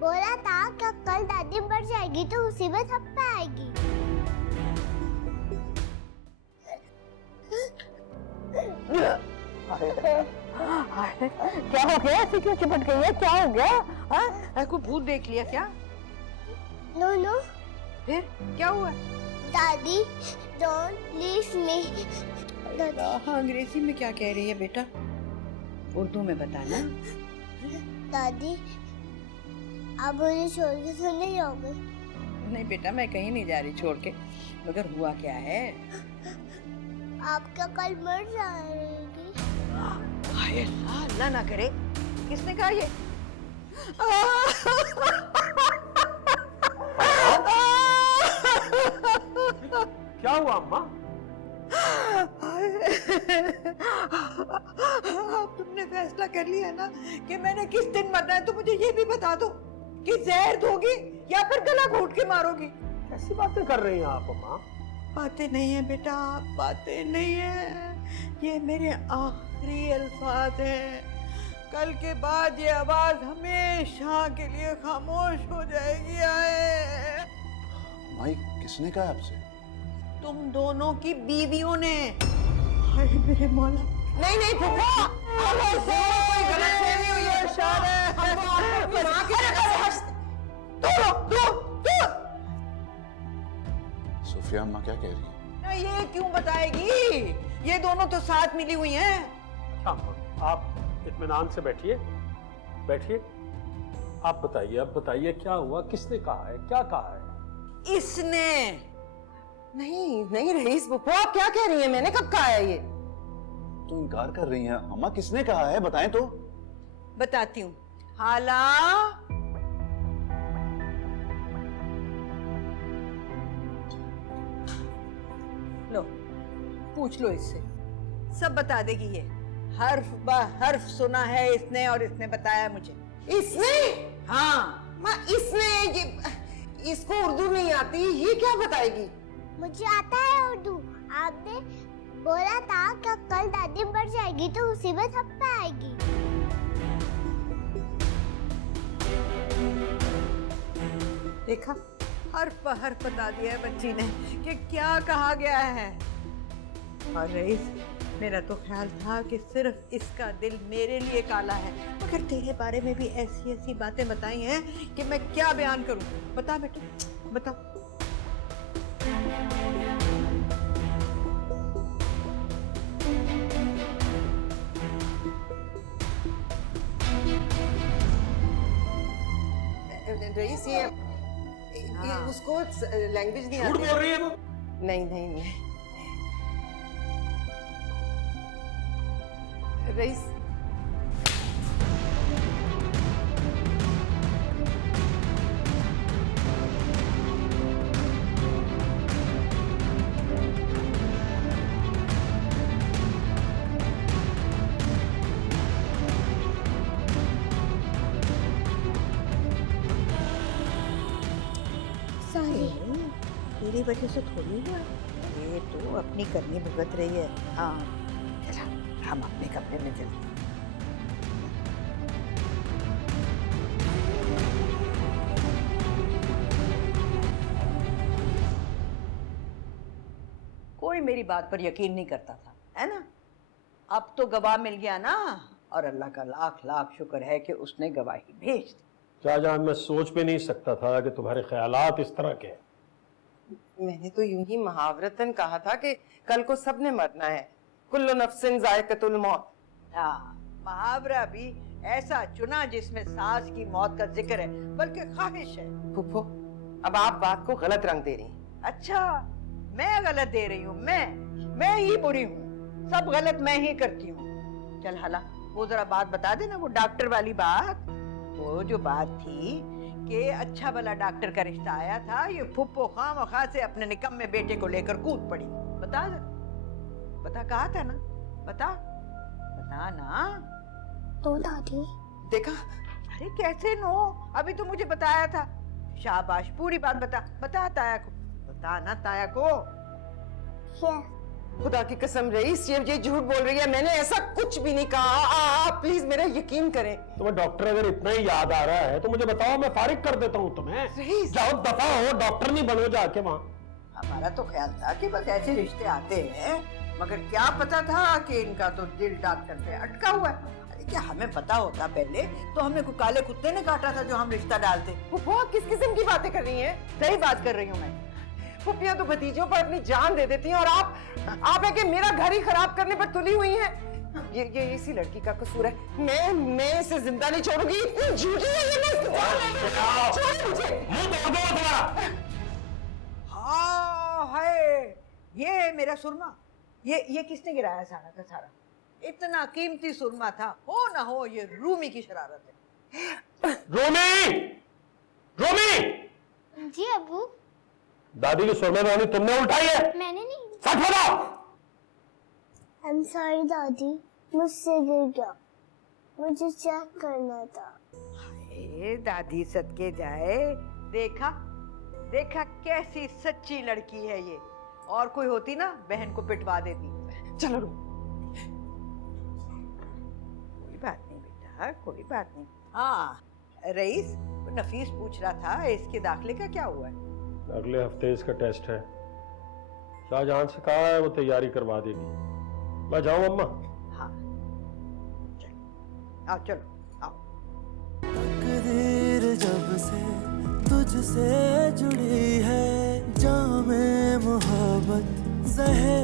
बोला था कि कल दादी मर जाएगी तो उसी में थप पे आएगी। क्या हो गया? ऐसे क्यों चिपट गई है? क्या हो गया? हाँ? कोई भूत देख लिया क्या? No no. फिर क्या हुआ? दादी डोंट लीव मी। दादी। हाँ, अंग्रेजी में क्या कह रही है बेटा? उर्दू में बताना। दादी आप मुझे छोड़ के तो नहीं जाओगे? नहीं बेटा, मैं कहीं नहीं जा रही छोड़ के। मगर हुआ क्या है? आप क्या कल मर जाएगी? हाय अल्लाह, अल्लाह ना करे। किसने कहा ये? क्या हुआ अम्मा? अब तुमने फैसला कर लिया ना कि मैंने किस दिन मरना है, तो मुझे ये भी बता दो कि जहर दोगी या फिर गला घोट के मारोगी। ऐसी बातें कर रही हैं आप अम्मा? बातें नहीं है बेटा, बातें नहीं है। ये मेरे आखिरी अल्फाज हैं। कल के बाद ये आवाज हमेशा के लिए खामोश हो जाएगी। आए माई, किसने कहा आपसे? तुम दोनों की बीवियों ने। हाय मेरे मौला। नहीं नहीं फूफा, कोई गलतफहमी हुई है शायद। सुफिया अम्मा क्या कह रही है? ये क्यों बताएगी? ये दोनों तो साथ मिली हुई हैं। अच्छा अम्मा, आप इत्मीनान से बैठिए, बैठिए। आप बताइए, अब बताइए क्या हुआ? किसने कहा है? क्या कहा है? इसने। नहीं नहीं रईस फूफा, आप क्या कह रही हैं? मैंने कब कहा है ये? तो इनकार कर रही हैं अम्मा। किसने कहा है, बताएं तो। बताती हूँ। हाला, लो पूछ लो इससे, सब बता देगी ये। हर्फ ब हर्फ सुना है इसने और इसने बताया मुझे। इसने? हाँ। माँ इसने ये, इसको उर्दू नहीं आती, ये क्या बताएगी? मुझे आता है उर्दू। आपने बोला था कि कल दादी मर जाएगी तो उसी में थप पे आएगी। देखा, हर्फ ब हर्फ बता दिया है बच्ची ने कि क्या कहा गया है। और रईस, मेरा तो ख्याल था कि सिर्फ इसका दिल मेरे लिए काला है, मगर तेरे बारे में भी ऐसी ऐसी बातें बताई हैं कि मैं क्या बयान करूं। बता बेटा, बता। रईस ये उसको लैंग्वेज नहीं झूठ आती। बोल रही है वो? नहीं नहीं नहीं रईस, तेरी वजह से थोड़ी हुआ, ये तो अपनी करनी भुगत रही है। हाँ चला, हम अपने कमरे में चलते हैं। कोई मेरी बात पर यकीन नहीं करता था, है ना? अब तो गवाह मिल गया ना, और अल्लाह का लाख लाख शुक्र है कि उसने गवाही भेज दी। शाहजहां, मैं सोच भी नहीं सकता था कि तुम्हारे ख्यालात इस तरह के हैं। मैंने तो यूं ही मुहावरतन कहा था कि कल को सबने मरना है, कुल्लु नफ्सिन जायकतुल मौत। हाँ, मुहावरा भी ऐसा चुना जिसमें सास की मौत का जिक्र है, बल्कि ख्वाहिश है। फूफो, अब आप बात को गलत रंग दे रही हैं। अच्छा, मैं गलत दे रही हूँ? मैं ही बुरी हूँ, सब गलत मैं ही करती हूँ। चल हाला, वो जरा बात बता देना, वो डॉक्टर वाली बात। वो जो बात थी कि अच्छा भला डॉक्टर का रिश्ता आया था, ये फुप्पो खामखा से अपने निकम्मे बेटे को लेकर कूद पड़ी। बता दे, बता, कहा था ना, बता बता ना। तो दादी देखा? अरे कैसे नो, अभी तो मुझे बताया था। शाबाश, पूरी बात बता, बता ताया को, बता ना ताया को। खुदा की कसम रईस, ये झूठ बोल रही है, मैंने ऐसा कुछ भी नहीं कहा। आप प्लीज मेरा यकीन करें। तुम्हें डॉक्टर अगर इतना ही याद आ रहा है तो मुझे बताओ, मैं फारिग कर देता हूँ तुम्हें। रईस। जाओ दफा हो, डॉक्टर नहीं बनो जाके वहाँ। हमारा तो ख्याल था कि बस ऐसे रिश्ते आते हैं, मगर क्या पता था कि इनका तो दिल डॉक्टर पे अटका हुआ है। अरे क्या हमें पता होता पहले तो हमें कोई काले कुत्ते ने काटा था जो हम रिश्ता डालते। फुफा आप किस किस्म की बातें कर रही हैं? सही बात कर रही हूँ मैं। फुफियां तो भतीजों पर अपनी जान दे देती हैं और आप है कि मेरा घर ही खराब करने पर तुली हुई हैं। ये इसी लड़की का कसूर है। मैं इसे जिंदा नहीं छोड़ूंगी। इतनी झूठी है ये, मैं इसकी जान ले लूंगी। छोड़ मुझे। मुंह तोड़ दो तुम्हारा। हाँ है, ये मेरा सुरमा, ये किसने गिराया सारा का सारा? इतना कीमती सुरमा था, हो ना हो ये रूमी की शरारत है। रोमी, रोमी, जी अबू। दादी की सुरमे रोनी तुमने उठाई है? मैंने नहीं। सच बताओ। I'm sorry दादी, मुझसे गिर गया, मुझे चेक करना था। हाय दादी सदके जाए, देखा देखा कैसी सच्ची लड़की है ये। और कोई होती ना बहन को पिटवा देती। चलो रो। कोई बात नहीं बेटा, कोई बात नहीं। हाँ रईस, नफीस पूछ रहा था इसके दाखिले का क्या हुआ है? अगले हफ्ते इसका टेस्ट है। शाहजहां से कहा है वो तैयारी करवा देगी। मैं जाऊं अम्मा? हाँ चलो, आओ चलो आओ। तकदीर जब से तुझसे जुड़ी है, जामे मोहब्बत ज़हे